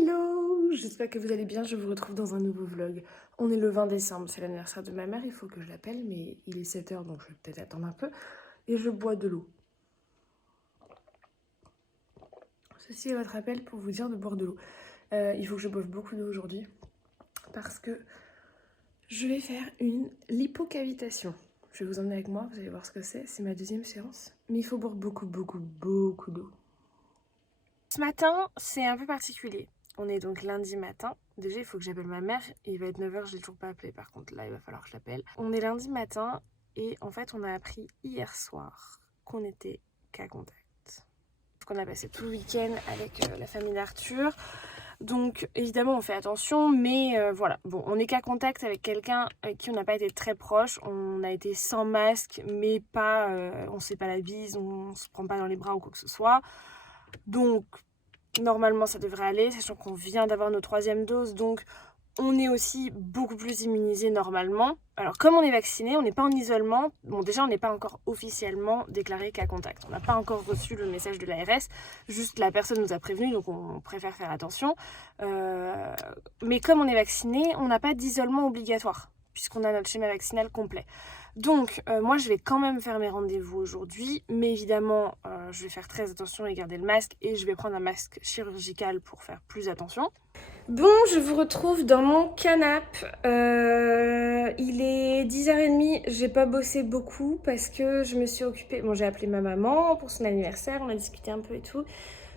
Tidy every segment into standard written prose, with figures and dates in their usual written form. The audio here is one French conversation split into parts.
Hello! J'espère que vous allez bien, je vous retrouve dans un nouveau vlog. On est le 20 décembre, c'est l'anniversaire de ma mère, il faut que je l'appelle, mais il est 7 h donc je vais peut-être attendre un peu. Et je bois de l'eau. Ceci est votre appel pour vous dire de boire de l'eau. Il faut que je boive beaucoup d'eau aujourd'hui, parce que je vais faire une lipocavitation. Je vais vous emmener avec moi, vous allez voir ce que c'est ma deuxième séance. Mais il faut boire beaucoup d'eau. Ce matin, c'est un peu particulier. On est donc lundi matin. Déjà, il faut que j'appelle ma mère. Il va être 9 h, je l'ai toujours pas appelé. Par contre, là, il va falloir que je l'appelle. On est lundi matin et en fait, on a appris hier soir qu'on était cas contact. On a passé tout le week-end avec la famille d'Arthur. Donc, évidemment, on fait attention, mais voilà. Bon, on est cas contact avec quelqu'un avec qui on n'a pas été très proche. On a été sans masque, mais pas... on se fait pas la bise, on se prend pas dans les bras ou quoi que ce soit. Donc, normalement, ça devrait aller, sachant qu'on vient d'avoir notre 3e dose, donc on est aussi beaucoup plus immunisé normalement. Alors, comme on est vacciné, on n'est pas en isolement. Bon, déjà, on n'est pas encore officiellement déclaré cas contact. On n'a pas encore reçu le message de l'ARS. Juste, la personne nous a prévenu, donc on préfère faire attention. Mais comme on est vacciné, on n'a pas d'isolement obligatoire, puisqu'on a notre schéma vaccinal complet. Donc, moi, je vais quand même faire mes rendez-vous aujourd'hui, mais évidemment, je vais faire très attention et garder le masque, et je vais prendre un masque chirurgical pour faire plus attention. Bon, je vous retrouve dans mon canapé. Il est 10 h 30, j'ai pas bossé beaucoup parce que je me suis occupée... Bon, j'ai appelé ma maman pour son anniversaire, on a discuté un peu et tout.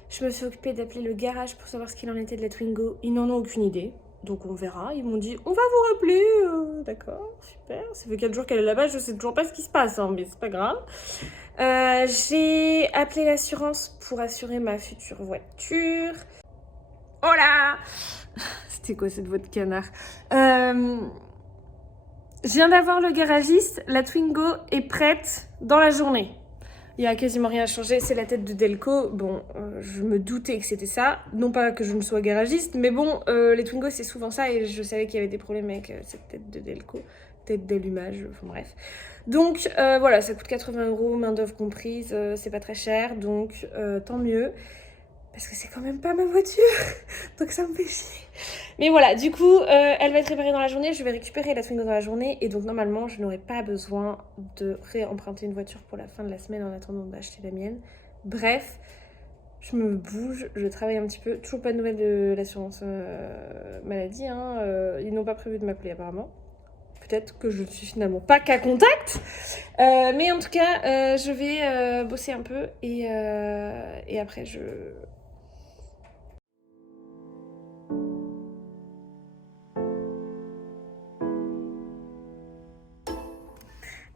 Je me suis occupée d'appeler le garage pour savoir ce qu'il en était de la Twingo. Ils n'en ont aucune idée. Donc on verra, ils m'ont dit on va vous rappeler, d'accord, super, ça fait 4 jours qu'elle est là-bas, je sais toujours pas ce qui se passe, hein, mais c'est pas grave. J'ai appelé l'assurance pour assurer ma future voiture. Oh là! C'était quoi cette voix de canard? Je viens d'avoir le garagiste, la Twingo est prête dans la journée. Il n'y a quasiment rien à changer, c'est la tête de Delco. Bon, je me doutais que c'était ça. Non pas que je ne sois garagiste, mais bon, les Twingo c'est souvent ça et je savais qu'il y avait des problèmes avec cette tête de Delco. Tête d'allumage, enfin bref. Donc voilà, ça coûte 80 €, main d'œuvre comprise, c'est pas très cher, donc tant mieux. Parce que c'est quand même pas ma voiture, donc ça me fait chier. Mais voilà, du coup, elle va être réparée dans la journée, je vais récupérer la Twingo dans la journée, et donc normalement, je n'aurai pas besoin de réemprunter une voiture pour la fin de la semaine en attendant d'acheter la mienne. Bref, je me bouge, je travaille un petit peu. Toujours pas de nouvelles de l'assurance maladie, hein. Ils n'ont pas prévu de m'appeler apparemment. Peut-être que je ne suis finalement pas cas contact. Mais en tout cas, je vais bosser un peu et après je...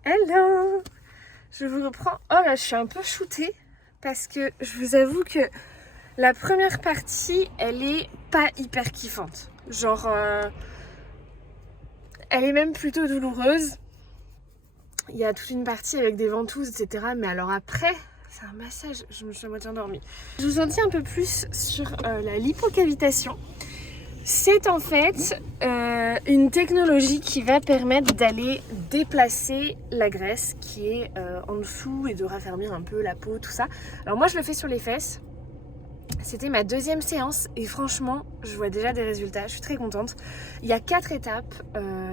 Hello! Je vous reprends. Oh là, je suis un peu shootée parce que je vous avoue que la première partie, elle est pas hyper kiffante. Genre, elle est même plutôt douloureuse. Il y a toute une partie avec des ventouses, etc. Mais alors après, c'est un massage. Je me suis à moitié endormie. Je vous en dis un peu plus sur la lipocavitation. C'est en fait une technologie qui va permettre d'aller déplacer la graisse qui est en dessous et de raffermir un peu la peau, tout ça. Alors moi je le fais sur les fesses. C'était ma 2e séance et franchement, je vois déjà des résultats, je suis très contente. Il y a 4 étapes.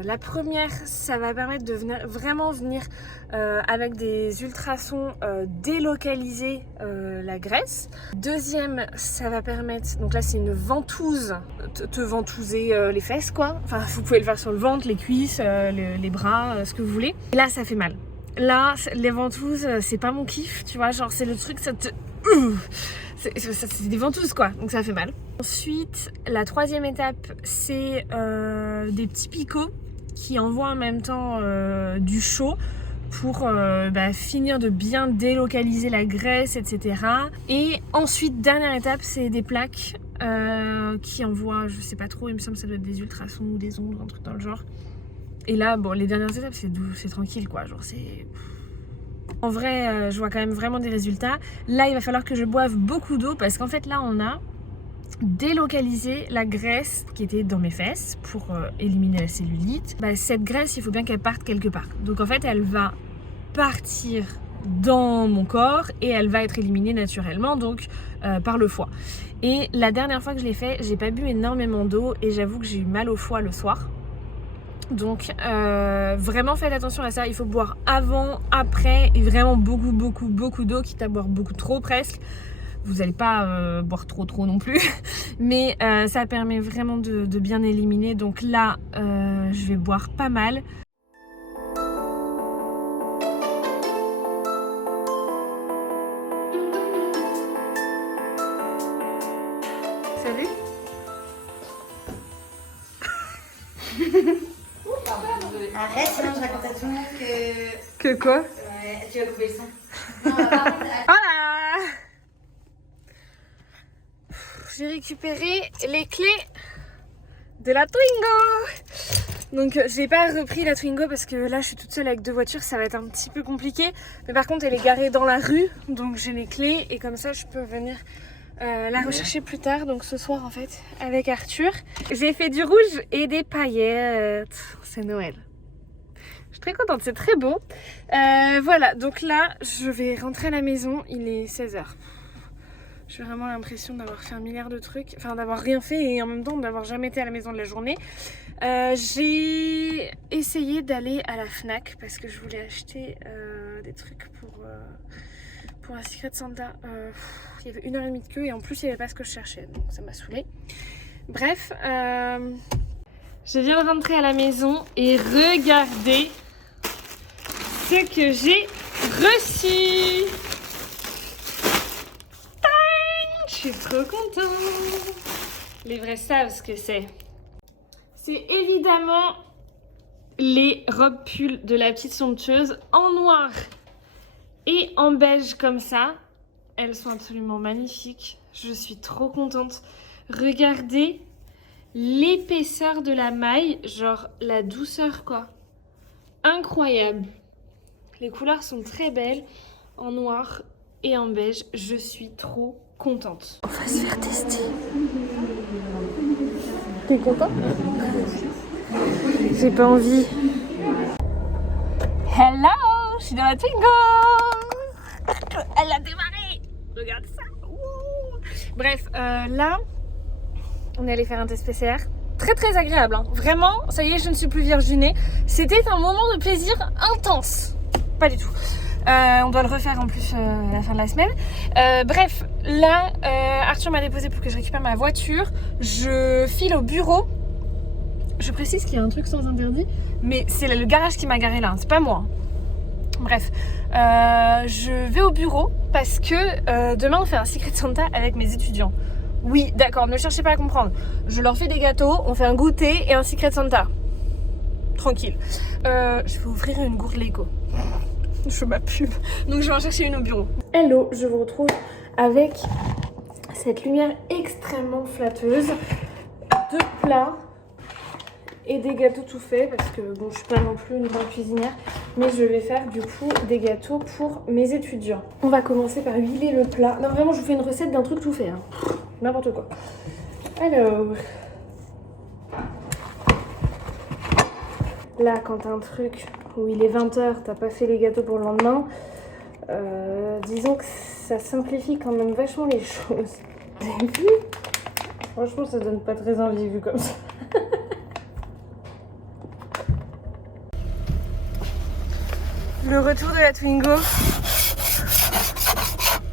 La première, ça va permettre de vraiment venir avec des ultrasons délocaliser la graisse. Deuxième, ça va permettre, donc là c'est une ventouse, te ventouser les fesses quoi. Enfin, vous pouvez le faire sur le ventre, les cuisses, les bras, ce que vous voulez. Et là, ça fait mal. Là, les ventouses, c'est pas mon kiff, tu vois, genre c'est le truc, ça te... C'est des ventouses quoi, donc ça fait mal. Ensuite, la 3e étape, c'est des petits picots qui envoient en même temps du chaud pour finir de bien délocaliser la graisse, etc. Et ensuite, dernière étape, c'est des plaques qui envoient, je sais pas trop, il me semble que ça doit être des ultrasons ou des ondes, un truc dans le genre. Et là, bon, les dernières étapes, c'est doux, c'est tranquille quoi, genre c'est... En vrai, je vois quand même vraiment des résultats. Là, il va falloir que je boive beaucoup d'eau parce qu'en fait, là, on a délocalisé la graisse qui était dans mes fesses pour éliminer la cellulite. Cette graisse, il faut bien qu'elle parte quelque part. Donc, en fait, elle va partir dans mon corps et elle va être éliminée naturellement, donc par le foie. Et la dernière fois que je l'ai fait, j'ai pas bu énormément d'eau et j'avoue que j'ai eu mal au foie le soir. Donc vraiment faites attention à ça, il faut boire avant, après et vraiment beaucoup d'eau, quitte à boire beaucoup trop presque. Vous n'allez pas boire trop non plus, mais ça permet vraiment de bien éliminer. Donc là, je vais boire pas mal. Salut. Arrête, sinon je raconte à tout le monde que... Que quoi? Tu vas couper le son. Voilà. J'ai récupéré les clés de la Twingo. Donc j'ai pas repris la Twingo parce que là je suis toute seule avec 2 voitures, ça va être un petit peu compliqué. Mais par contre elle est garée dans la rue, donc j'ai les clés et comme ça je peux venir la rechercher plus tard. Donc ce soir en fait avec Arthur. J'ai fait du rouge et des paillettes. C'est Noël. Je suis très contente, c'est très beau. Voilà, donc là je vais rentrer à la maison, il est 16h. J'ai vraiment l'impression d'avoir fait un milliard de trucs, enfin d'avoir rien fait et en même temps d'avoir jamais été à la maison de la journée. J'ai essayé d'aller à la Fnac parce que je voulais acheter des trucs pour un Secret Santa. Il y avait 1h30 de queue et en plus il n'y avait pas ce que je cherchais, donc ça m'a saoulée. Bref, je viens de rentrer à la maison et regardez ce que j'ai reçu. Je suis trop contente. Les vrais savent ce que c'est. C'est évidemment les robes pulls de la petite somptueuse en noir et en beige comme ça. Elles sont absolument magnifiques. Je suis trop contente. Regardez l'épaisseur de la maille, genre la douceur quoi. Incroyable. Les couleurs sont très belles en noir et en beige. Je suis trop contente. On va se faire tester. T'es content? J'ai pas envie. Hello, je suis dans la Twingo. Elle a démarré. Regarde ça. Ouh. Bref, là, on est allé faire un test PCR. Très agréable. Hein. Vraiment, ça y est, je ne suis plus vierge du nez. C'était un moment de plaisir intense. Pas du tout. On doit le refaire en plus à la fin de la semaine. Bref, là, Arthur m'a déposé pour que je récupère ma voiture. Je file au bureau. Je précise qu'il y a un truc sans interdit, mais c'est le garage qui m'a garé là, c'est pas moi. Bref, je vais au bureau parce que demain on fait un Secret Santa avec mes étudiants. Oui, d'accord, ne cherchez pas à comprendre. Je leur fais des gâteaux, on fait un goûter et un Secret Santa. Tranquille. Je vais ouvrir une gourde Lego. Je fais ma pub. Donc je vais en chercher une au bureau. Hello, je vous retrouve avec cette lumière extrêmement flatteuse. 2 plats et des gâteaux tout faits parce que bon, je suis pas non plus une grande cuisinière, mais je vais faire du coup des gâteaux pour mes étudiants. On va commencer par huiler le plat. Non, vraiment, je vous fais une recette d'un truc tout fait. Hein. N'importe quoi. Alors, là, quand t'as un truc où il est 20h, t'as pas fait les gâteaux pour le lendemain, disons que ça simplifie quand même vachement les choses. Vous avez vu ? Franchement, ça donne pas très envie vu comme ça. Le retour de la Twingo,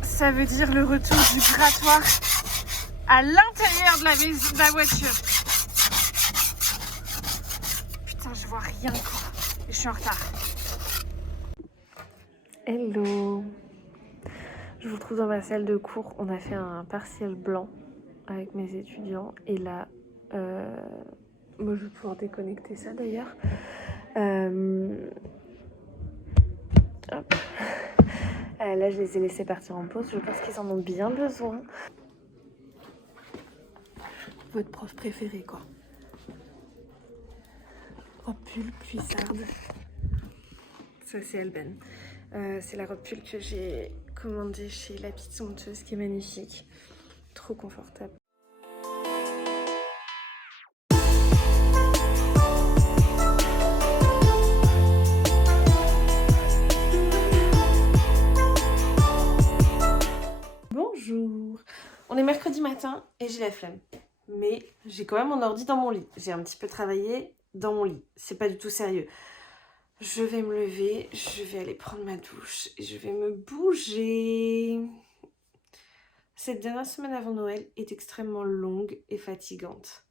ça veut dire le retour du grattoir à l'intérieur de la voiture. Putain, je vois rien quoi. Je suis en retard. Hello. Je vous retrouve dans ma salle de cours. On a fait un partiel blanc avec mes étudiants. Et là, moi je vais pouvoir déconnecter ça d'ailleurs. Hop. Là, je les ai laissés partir en pause. Je pense qu'ils en ont bien besoin. Votre prof préféré, quoi. Robe pull, cuissarde. Ça, c'est Alben. C'est la robe pull que j'ai commandée chez La Petite Somptueuse, qui est magnifique. Trop confortable. et j'ai la flemme. Mais j'ai quand même mon ordi dans mon lit. J'ai un petit peu travaillé dans mon lit. C'est pas du tout sérieux. Je vais me lever, je vais aller prendre ma douche et je vais me bouger. Cette dernière semaine avant Noël est extrêmement longue et fatigante.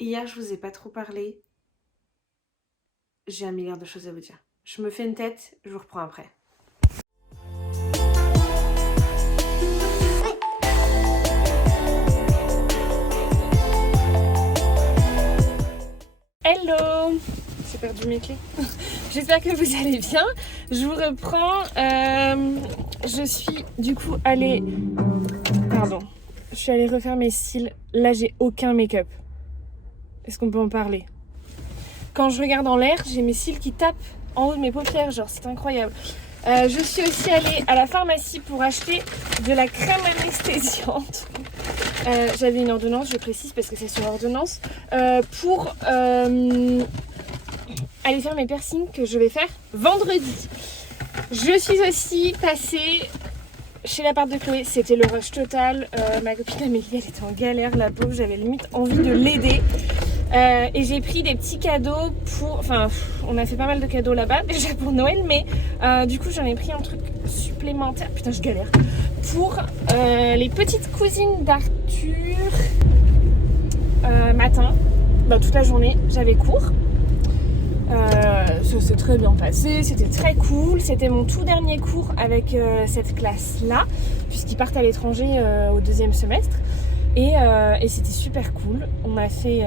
Hier, je vous ai pas trop parlé. J'ai un milliard de choses à vous dire. Je me fais une tête, je vous reprends après. Hello! J'ai perdu mes clés. J'espère que vous allez bien. Je vous reprends. Je suis du coup allée... Pardon. Je suis allée refaire mes cils. Là, j'ai aucun make-up. Est-ce qu'on peut en parler? Quand je regarde en l'air, j'ai mes cils qui tapent en haut de mes paupières. Genre, c'est incroyable. Je suis aussi allée à la pharmacie pour acheter de la crème anesthésiante. J'avais une ordonnance, je précise parce que c'est sur ordonnance, pour aller faire mes piercings que je vais faire vendredi. Je suis aussi passée chez l'appart de Chloé, c'était le rush total. Ma copine Amélie, elle était en galère, la pauvre, j'avais limite envie de l'aider. Et j'ai pris des petits cadeaux pour... Enfin, on a fait pas mal de cadeaux là-bas, déjà pour Noël, mais du coup j'en ai pris un truc supplémentaire. Putain, je galère. Pour les petites cousines d'Arthur. Matin, toute la journée, j'avais cours. Ça s'est très bien passé, c'était très cool. C'était mon tout dernier cours avec cette classe-là, puisqu'ils partent à l'étranger au 2e semestre. Et c'était super cool. On a fait,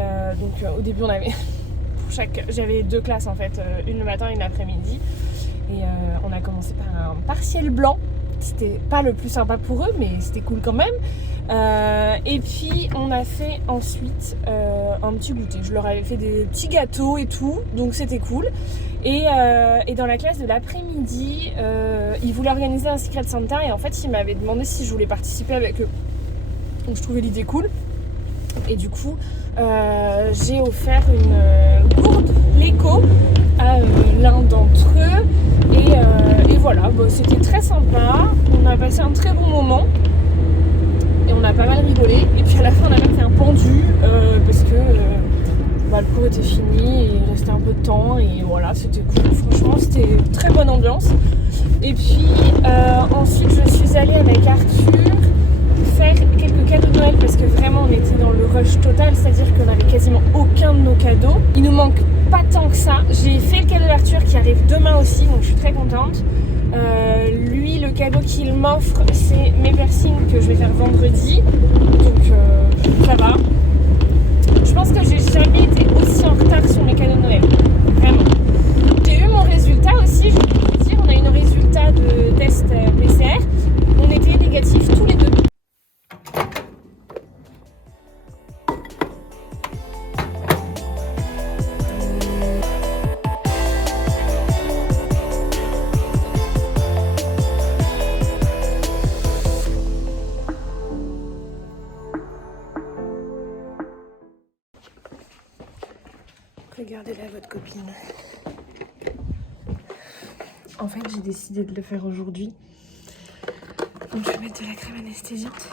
au début on avait, j'avais 2 classes en fait, une le matin et une l'après-midi. Et on a commencé par un partiel blanc. C'était pas le plus sympa pour eux, mais c'était cool quand même. Et puis on a fait ensuite un petit goûter. Je leur avais fait des petits gâteaux et tout, donc c'était cool. Et dans la classe de l'après-midi, ils voulaient organiser un Secret Santa et en fait ils m'avaient demandé si je voulais participer avec eux. Donc je trouvais l'idée cool. Et du coup, j'ai offert une gourde Lego à l'un d'entre eux. Et voilà, c'était très sympa. On a passé un très bon moment. Et on a pas mal rigolé. Et puis à la fin, on a même fait un pendu parce que le cours était fini et il restait un peu de temps. Et voilà, c'était cool. Franchement, c'était une très bonne ambiance. Et puis ensuite, je suis allée avec Arthur faire quelques cadeaux de Noël parce que vraiment on était dans le rush total, c'est-à-dire qu'on avait quasiment aucun de nos cadeaux. Il nous manque pas tant que ça. J'ai fait le cadeau d'Arthur qui arrive demain aussi, donc je suis très contente. Lui, le cadeau qu'il m'offre, c'est mes piercings que je vais faire vendredi, donc ça va. Je pense que j'ai jamais été aussi en retard sur mes cadeaux de Noël, vraiment. J'ai eu mon résultat aussi, je vais vous dire, on a eu un résultat de test PCR, on était négatifs tous les deux. Regardez là votre copine. En fait, j'ai décidé de le faire aujourd'hui. Donc je vais mettre de la crème anesthésiante.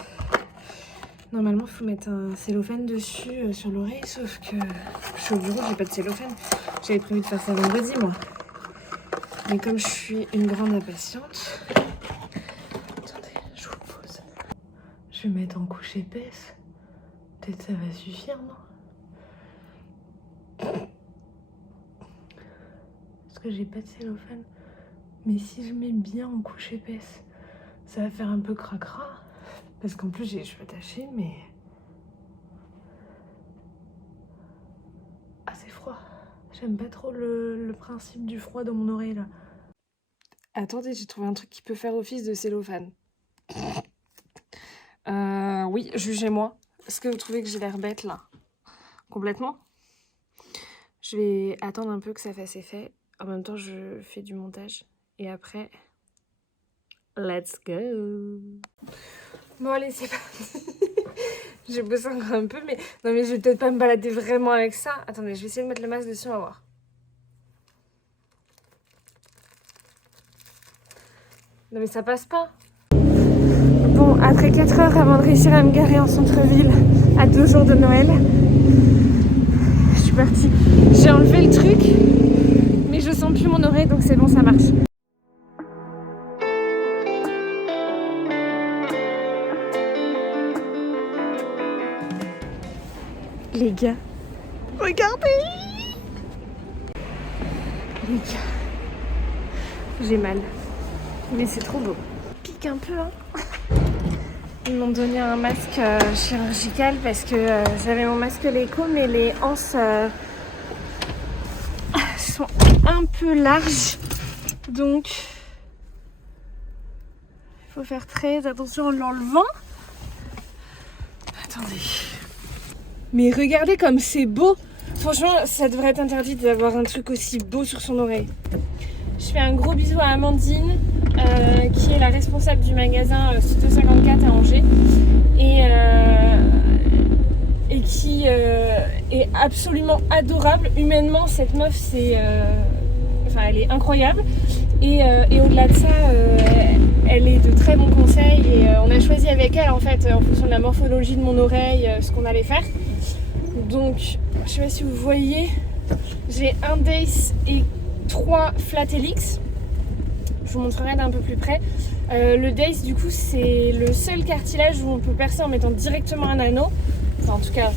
Normalement, il faut mettre un cellophane dessus sur l'oreille, sauf que je suis au bureau, j'ai pas de cellophane. J'avais prévu de faire ça vendredi, moi. Mais comme je suis une grande impatiente... Attendez, je vous pose. Je vais mettre en couche épaisse. Peut-être ça va suffire, non? Parce que j'ai pas de cellophane. Mais si je mets bien en couche épaisse, ça va faire un peu cracra. Parce qu'en plus j'ai les cheveux attachés, mais... Ah, c'est froid. J'aime pas trop le principe du froid dans mon oreille là. Attendez, j'ai trouvé un truc qui peut faire office de cellophane. Oui, jugez-moi. Est-ce que vous trouvez que j'ai l'air bête là? Complètement? Je vais attendre un peu que ça fasse effet. En même temps, je fais du montage. Et après, let's go! Bon, allez, c'est parti. J'ai bossé encore un peu, mais... Non, mais je vais peut-être pas me balader vraiment avec ça. Attendez, je vais essayer de mettre le masque dessus, on va voir. Non, mais ça passe pas. Bon, Après 4 heures avant de réussir à me garer en centre-ville à 2 jours de Noël, je suis partie. J'ai enlevé le truc, mais je sens plus mon oreille, donc c'est bon, ça marche. Les gars, regardez! Les gars, j'ai mal, mais c'est trop beau. Pique un peu, hein. Ils m'ont donné un masque chirurgical parce que j'avais mon masque Léco, mais les anses sont un peu larges, donc il faut faire très attention en l'enlevant. Attendez. Mais regardez comme c'est beau. Franchement, ça devrait être interdit d'avoir un truc aussi beau sur son oreille. Je fais un gros bisou à Amandine, qui est la responsable du magasin Studio 54 à Angers. Et qui est absolument adorable. Humainement, cette meuf, elle est incroyable. Et au-delà de ça, elle est de très bons conseils. Et on a choisi avec elle, en fait, en fonction de la morphologie de mon oreille, ce qu'on allait faire. Donc, je sais pas si vous voyez, j'ai un Dace et 3 Flat Helix. Je vous montrerai d'un peu plus près. Le Dace, du coup, c'est le seul cartilage où on peut percer en mettant directement un anneau. Enfin, en tout cas,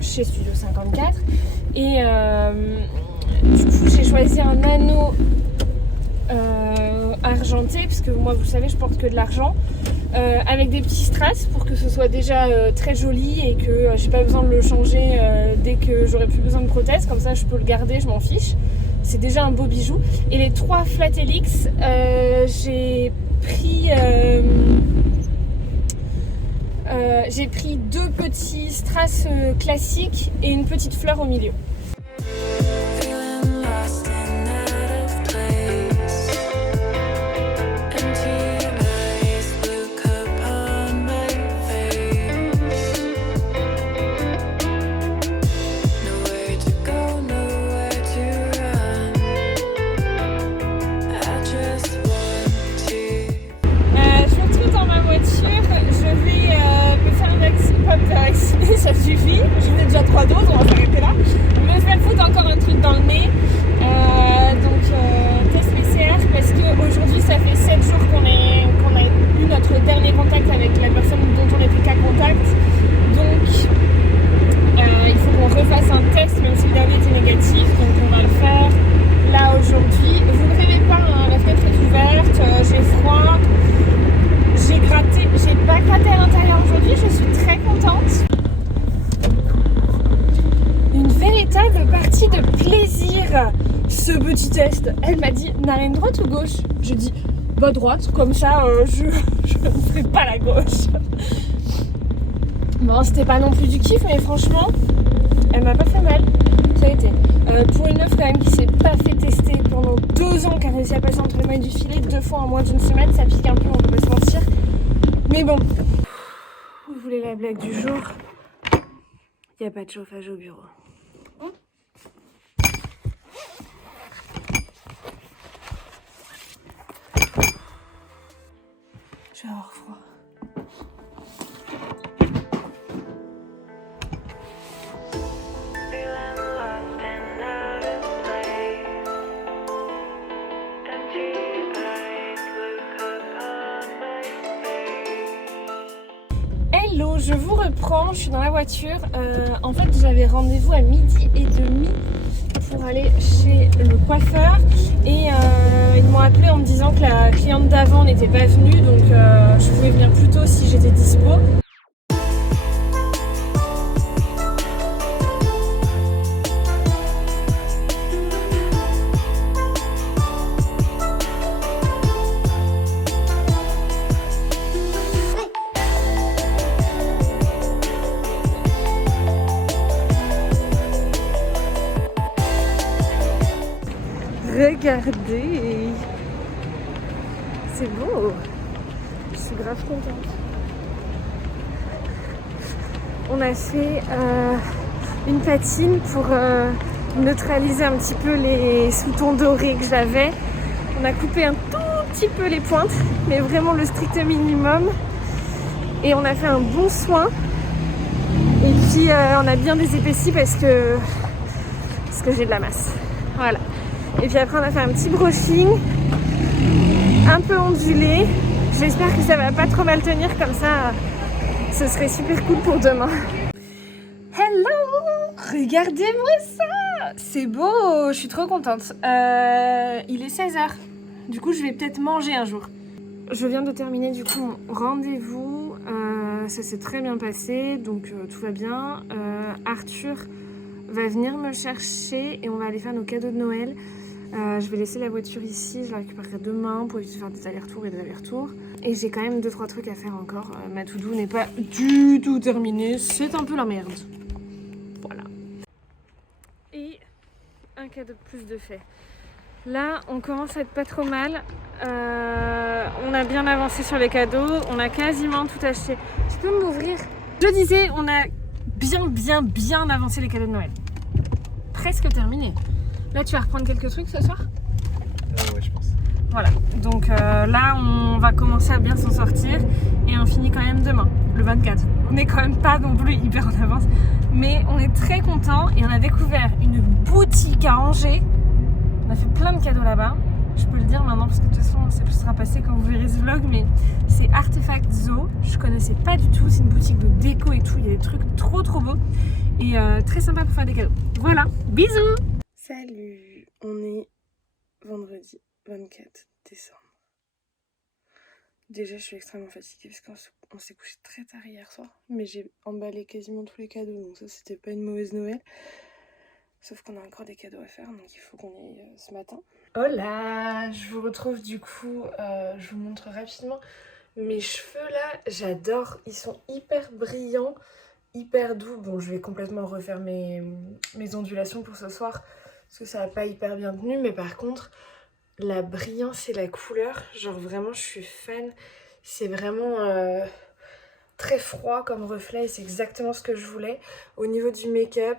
chez Studio 54. Et du coup, j'ai choisi un anneau argenté, parce que moi, vous savez, je porte que de l'argent. Avec des petits strass pour que ce soit déjà très joli et que j'ai pas besoin de le changer dès que j'aurai plus besoin de prothèse, comme ça je peux le garder, je m'en fiche. C'est déjà un beau bijou. Et les 3 Flat Helix, j'ai pris 2 petits strass classiques et une petite fleur au milieu. Ça suffit, j'en ai déjà 3 doses, on va s'arrêter là. Me faire foutre encore un truc dans le nez. Test PCR parce qu'aujourd'hui ça fait 7 jours qu'on a eu notre dernier contact avec la personne dont on n'était qu'à contact. Donc il faut qu'on refasse un test même si le dernier était négatif. Donc on va le faire là aujourd'hui. Vous ne rêvez pas, hein, la fenêtre est ouverte, j'ai froid. J'ai pas gratté à l'intérieur aujourd'hui, je suis très contente. Une véritable partie de plaisir, ce petit test. Elle m'a dit, narine droite ou gauche? Je dis, bah droite, comme ça je ne ferai pas la gauche. Bon, c'était pas non plus du kiff, mais franchement, elle m'a pas fait mal. Ça a été. Pour une meuf quand même qui s'est pas fait tester pendant 2 ans, qui a réussi à passer entre les mailles du filet 2 fois en moins d'une semaine, ça pique un peu, on peut pas se mentir. Mais bon, vous voulez la blague du jour? Il n'y a pas de chauffage au bureau. Je vais avoir froid. Hello, je vous reprends, je suis dans la voiture. En fait, j'avais rendez-vous à 12h30 pour aller chez le coiffeur et ils m'ont appelé en me disant que la cliente d'avant n'était pas venue, donc je pouvais venir plus tôt si j'étais dispo. Regardez, c'est beau, je suis grave contente. On a fait une patine pour neutraliser un petit peu les sous-tons dorés que j'avais. On a coupé un tout petit peu les pointes, mais vraiment le strict minimum. Et on a fait un bon soin. Et puis on a bien désépaissi parce que j'ai de la masse. Voilà. Et puis après on a fait un petit brushing, un peu ondulé. J'espère que ça va pas trop mal tenir, comme ça ce serait super cool pour demain. Hello! Regardez-moi ça! C'est beau, je suis trop contente. Il est 16h. Du coup je vais peut-être manger un jour. Je viens de terminer du coup mon rendez-vous. Ça s'est très bien passé, donc tout va bien. Arthur va venir me chercher et on va aller faire nos cadeaux de Noël. Je vais laisser la voiture ici, je la récupérerai demain pour éviter de faire des allers-retours et des allers-retours. Et j'ai quand même 2-3 trucs à faire encore. Ma to-do n'est pas du tout terminée, c'est un peu la merde. Voilà. Et un cadeau de plus de fait. Là, on commence à être pas trop mal. On a bien avancé sur les cadeaux, on a quasiment tout acheté. Tu peux m'ouvrir? Je disais, on a bien avancé les cadeaux de Noël. Presque terminé. Là, tu vas reprendre quelques trucs ce soir? Ouais, je pense. Voilà, donc là, on va commencer à bien s'en sortir et on finit quand même demain, le 24. On n'est quand même pas non plus hyper en avance, mais on est très contents et on a découvert une boutique à Angers. On a fait plein de cadeaux là-bas. Je peux le dire maintenant parce que de toute façon ça sera passé quand vous verrez ce vlog, mais c'est Artefact Zoo. Je connaissais pas du tout, c'est une boutique de déco et tout, il y a des trucs trop beaux et très sympa pour faire des cadeaux. Voilà, bisous! Salut, on est vendredi 24 décembre. Déjà je suis extrêmement fatiguée parce qu'on s'est couché très tard hier soir, mais j'ai emballé quasiment tous les cadeaux, donc ça c'était pas une mauvaise nouvelle. Sauf qu'on a encore des cadeaux à faire, donc il faut qu'on y aille ce matin. Hola, je vous retrouve du coup, je vous montre rapidement mes cheveux là, j'adore, ils sont hyper brillants, hyper doux. Bon, je vais complètement refaire mes ondulations pour ce soir, parce que ça n'a pas hyper bien tenu, mais par contre, la brillance et la couleur, genre vraiment je suis fan, c'est vraiment très froid comme reflet et c'est exactement ce que je voulais. Au niveau du make-up,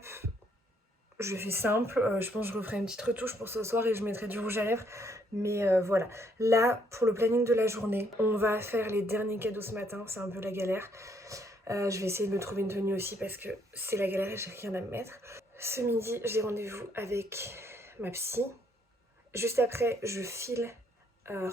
je fais simple, je pense que je referai une petite retouche pour ce soir et je mettrai du rouge à lèvres. Mais voilà, là pour le planning de la journée, on va faire les derniers cadeaux ce matin, c'est un peu la galère. Je vais essayer de me trouver une tenue aussi parce que c'est la galère et j'ai rien à me mettre. Ce midi, j'ai rendez-vous avec ma psy. Juste après, je file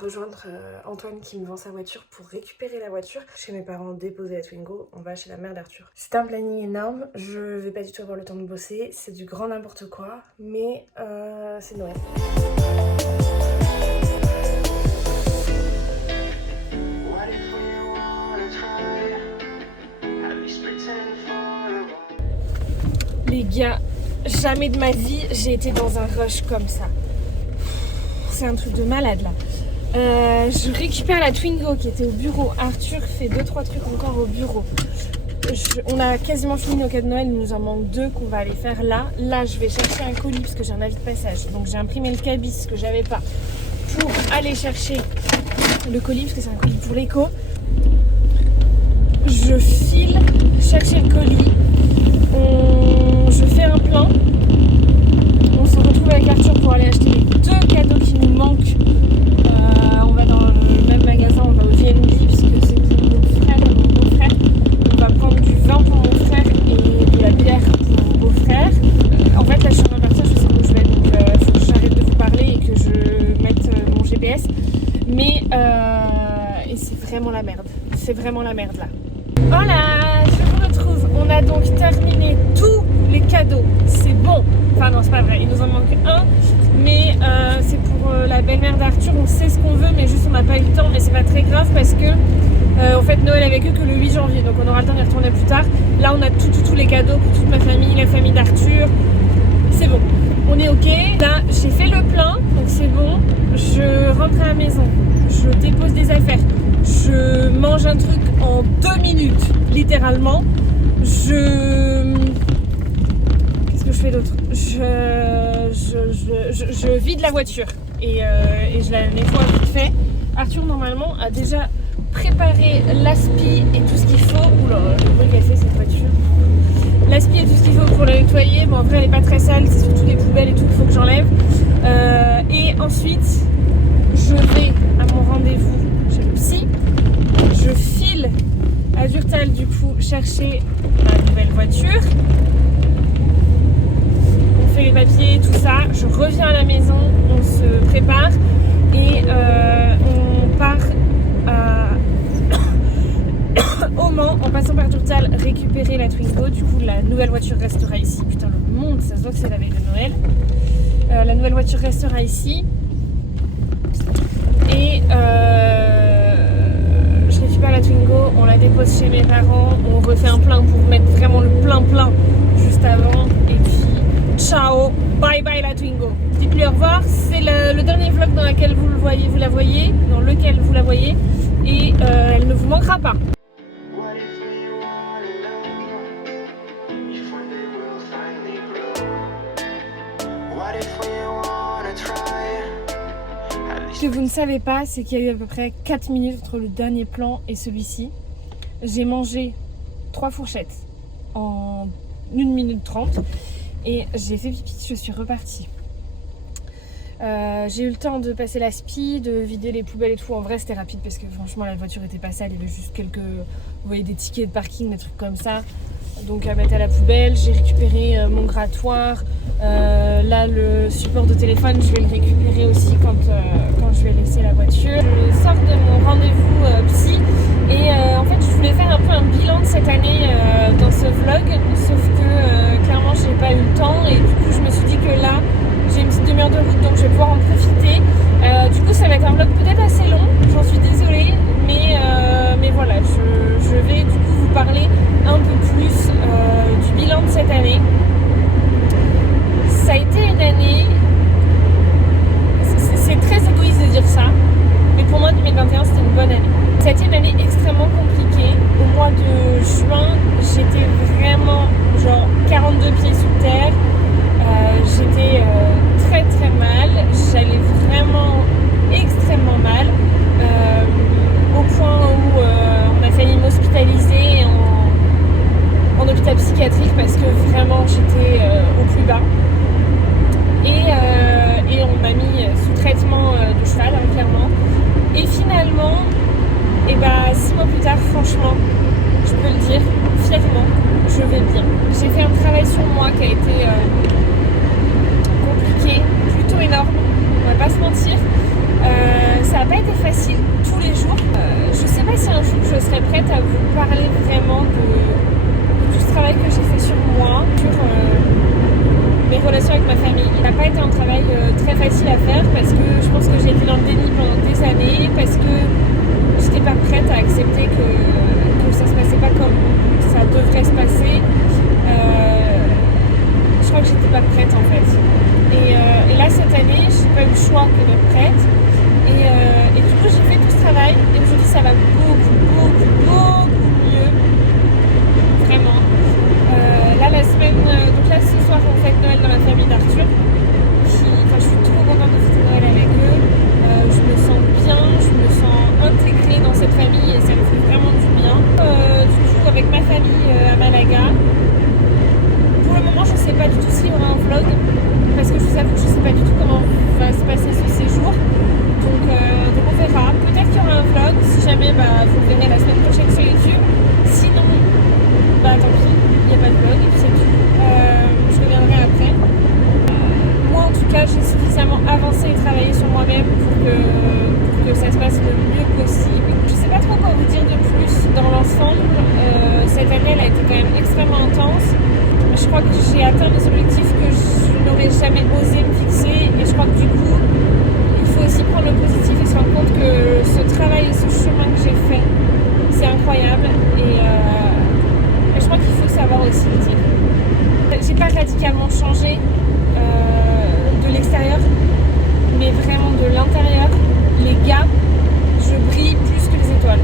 rejoindre Antoine qui me vend sa voiture pour récupérer la voiture. Chez mes parents, déposer la Twingo, on va chez la mère d'Arthur. C'est un planning énorme, je vais pas du tout avoir le temps de bosser, c'est du grand n'importe quoi, mais c'est Noël. Les gars, jamais de ma vie j'ai été dans un rush comme ça. C'est un truc de malade là. Je récupère la Twingo qui était au bureau. Arthur fait 2-3 trucs encore au bureau. On a quasiment fini nos cadeaux de Noël, il nous en manque 2 qu'on va aller faire là. Là, je vais chercher un colis parce que j'ai un avis de passage. Donc j'ai imprimé le cabis que j'avais pas pour aller chercher le colis parce que c'est un colis pour l'éco. Je file chercher le colis. Je fais un plein. On se retrouve avec Arthur pour aller acheter les 2 cadeaux qui nous manquent. On va dans le même magasin, on va au VNB puisque c'est pour mon frère et mon beau-frère. On va prendre du vin pour mon frère et de la bière pour mon beau-frère. En fait là je suis en train de partir, je sais pas où je vais, donc il faut que j'arrête de vous parler et que je mette mon GPS. Mais et c'est vraiment la merde. C'est vraiment la merde là. Voilà, je vous retrouve. On a donc terminé tous les cadeaux. C'est bon. Enfin non, c'est pas vrai. Il nous en manque un. Mais c'est pour la belle-mère d'Arthur. On sait ce qu'on veut, mais juste on n'a pas eu le temps. Mais c'est pas très grave parce que on fête Noël avec eux que le 8 janvier. Donc on aura le temps d'y retourner plus tard. Là, on a tous les cadeaux pour toute ma famille, la famille d'Arthur. C'est bon. On est ok. Là, j'ai fait le plein. Donc c'est bon. Je rentre à la maison. Je dépose des affaires. Je mange un truc en 2 minutes, littéralement. Qu'est-ce que je fais d'autre? Je vide la voiture et je la nettoie vite fait. Arthur, normalement, a déjà préparé l'aspi et tout ce qu'il faut. Oula, le bruit qu'elle fait cette voiture. L'aspi et tout ce qu'il faut pour la nettoyer. Bon, après, elle n'est pas très sale, c'est surtout des poubelles et tout qu'il faut que j'enlève. Et ensuite, je vais à mon rendez-vous chez le psy. Je file à Durtal du coup chercher ma nouvelle voiture. On fait les papiers, tout ça. Je reviens à la maison, on se prépare et on part au Mans en passant par Durtal récupérer la Twingo. Du coup la nouvelle voiture restera ici. Putain le monde, ça se voit que c'est la veille de Noël. La nouvelle voiture restera ici. Et je récupère la Twingo, on la dépose chez mes parents, on refait un plein pour mettre vraiment le plein juste avant. Et puis ciao, bye bye la Twingo. Dites-lui au revoir, c'est le dernier vlog dans lequel vous la voyez, et elle ne vous manquera pas. Ce que vous ne savez pas, c'est qu'il y a eu à peu près 4 minutes entre le dernier plan et celui-ci. J'ai mangé 3 fourchettes en 1 minute 30 et j'ai fait pipi, je suis repartie. J'ai eu le temps de passer l'aspi, de vider les poubelles et tout. En vrai c'était rapide parce que franchement la voiture était pas sale, il y avait juste quelques, vous voyez, des tickets de parking, des trucs comme ça. Donc à mettre à la poubelle, j'ai récupéré mon grattoir. Là le support de téléphone je vais le récupérer aussi quand je vais laisser la voiture. Je sors de mon rendez-vous psy et en fait je voulais faire un peu un bilan de cette année dans ce vlog, sauf que clairement j'ai pas eu le temps et du coup je me suis dit que là j'ai une petite demi-heure de route donc je vais pouvoir en profiter. Du coup ça va être un vlog peut-être assez long, j'en suis désolée, mais voilà, je vais du coup vous parler un peu plus du bilan de cette année. Ça a été une année, c'est très égoïste de dire ça, mais pour moi 2021 c'était une bonne année. Ça a été une année extrêmement compliquée. Au mois de juin, j'étais vraiment genre 42 pieds sous terre. J'étais très très mal, j'allais vraiment extrêmement mal, au point où on a failli m'hospitaliser en hôpital psychiatrique parce que vraiment j'étais au plus bas. Et on m'a mis sous traitement de cheval, hein, clairement. Et finalement, 6 mois plus tard, franchement, je peux le dire fièrement, je vais bien. J'ai fait un travail sur moi qui a été compliqué, plutôt énorme, on va pas se mentir. Ça n'a pas été facile tous les jours. Je sais pas si un jour je serai prête à vous parler vraiment de tout ce travail que j'ai fait sur moi, sur mes relations avec ma famille. Il n'a pas été un travail très facile à faire parce que je pense que j'ai été dans le déni pendant des années, parce que j'étais pas prête à accepter que ça se passait pas comme ça devrait se passer. Je crois que j'étais pas prête en fait. Et là cette année, j'ai pas eu le choix que d'être prête. Et du coup j'ai fait tout ce travail et aujourd'hui ça va beaucoup mieux. Vraiment. Là la semaine, donc là ce soir on fête Noël dans la famille d'Arthur. Je suis trop contente de fêter Noël avec eux. Je me sens bien, je me sens intégrée dans cette famille et ça me fait vraiment du bien. Du coup avec ma famille à Malaga. Pour le moment je sais pas du tout s'il y aura un vlog parce que je vous avoue que je sais pas du tout comment va se passer ce séjour. Donc on verra. Peut-être qu'il y aura un vlog. Si jamais vous le verrez la semaine prochaine sur YouTube. Sinon tant pis, il n'y a pas de vlog et puis c'est tout. Je reviendrai après. Moi en tout cas j'ai suffisamment avancé et travaillé sur moi-même pour que ça se passe le mieux possible. Je sais pas trop quoi vous dire de plus dans l'ensemble. Cette année elle a été quand même extrêmement intense. Je crois que j'ai atteint des objectifs que je n'aurais jamais osé me fixer et je crois que du coup il faut aussi prendre le positif et se rendre compte que ce travail et ce chemin que j'ai fait c'est incroyable et je crois qu'il faut savoir aussi le dire. J'ai pas radicalement changé de l'extérieur mais vraiment de l'intérieur. Les gars, je brille plus que les étoiles.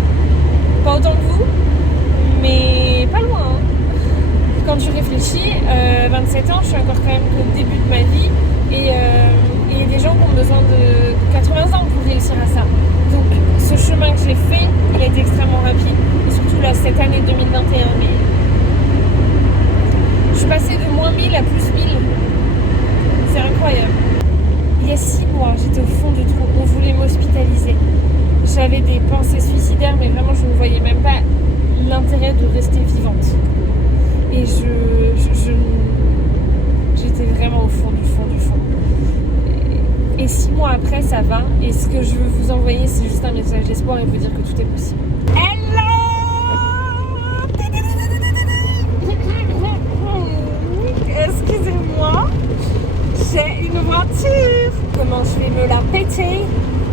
Pas autant que vous mais pas loin hein. Quand tu réfléchis, 27 ans, je suis encore quand même au début de ma vie et il y a des gens qui ont besoin de 80 ans pour réussir à ça. Donc ce chemin que j'ai fait, il a été extrêmement rapide et surtout là cette année 2021, mais je suis passée de moins 1000 à plus 1000. C'est incroyable. Il y a 6 mois, j'étais au fond du trou, on voulait m'hospitaliser. J'avais des pensées suicidaires mais vraiment je ne voyais même pas l'intérêt 6 mois après, ça va. Et ce que je veux vous envoyer, c'est juste un message d'espoir et vous dire que tout est possible. Hello! Excusez-moi, j'ai une voiture. Comment je vais me la péter?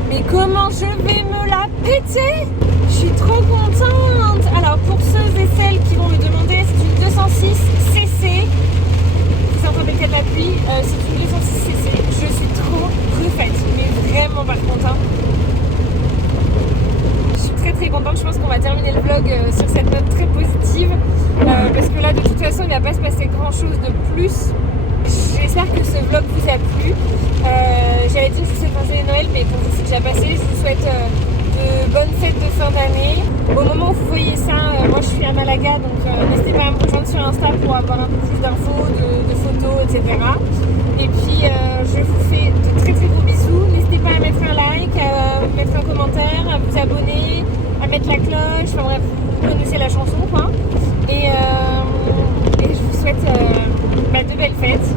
Mais comment je vais me la péter? Je suis trop contente. Alors pour ceux et celles qui vont me demander, c'est une 206 CC. Vous entendez peut-être la pluie, c'est une 206 CC. Je suis trop refaite, mais vraiment par contre. Hein. Je suis très très contente. Je pense qu'on va terminer le vlog sur cette note très positive. Parce que là de toute façon il ne va pas se passer grand chose de plus. J'espère que ce vlog vous a plu. J'allais dire que c'est un joyeux Noël, mais pour vous c'est déjà passé. Je vous souhaite de bonnes fêtes de fin d'année. Au moment où vous voyez ça, moi je suis à Malaga, donc n'hésitez pas à me rejoindre sur Insta pour avoir un peu plus d'infos, de photos, etc. Et puis je vous fais de très très gros bisous. N'hésitez pas à mettre un like, à mettre un commentaire, à vous abonner, à mettre la cloche. Enfin bref, vous connaissez la chanson quoi. Et je vous souhaite de belles fêtes.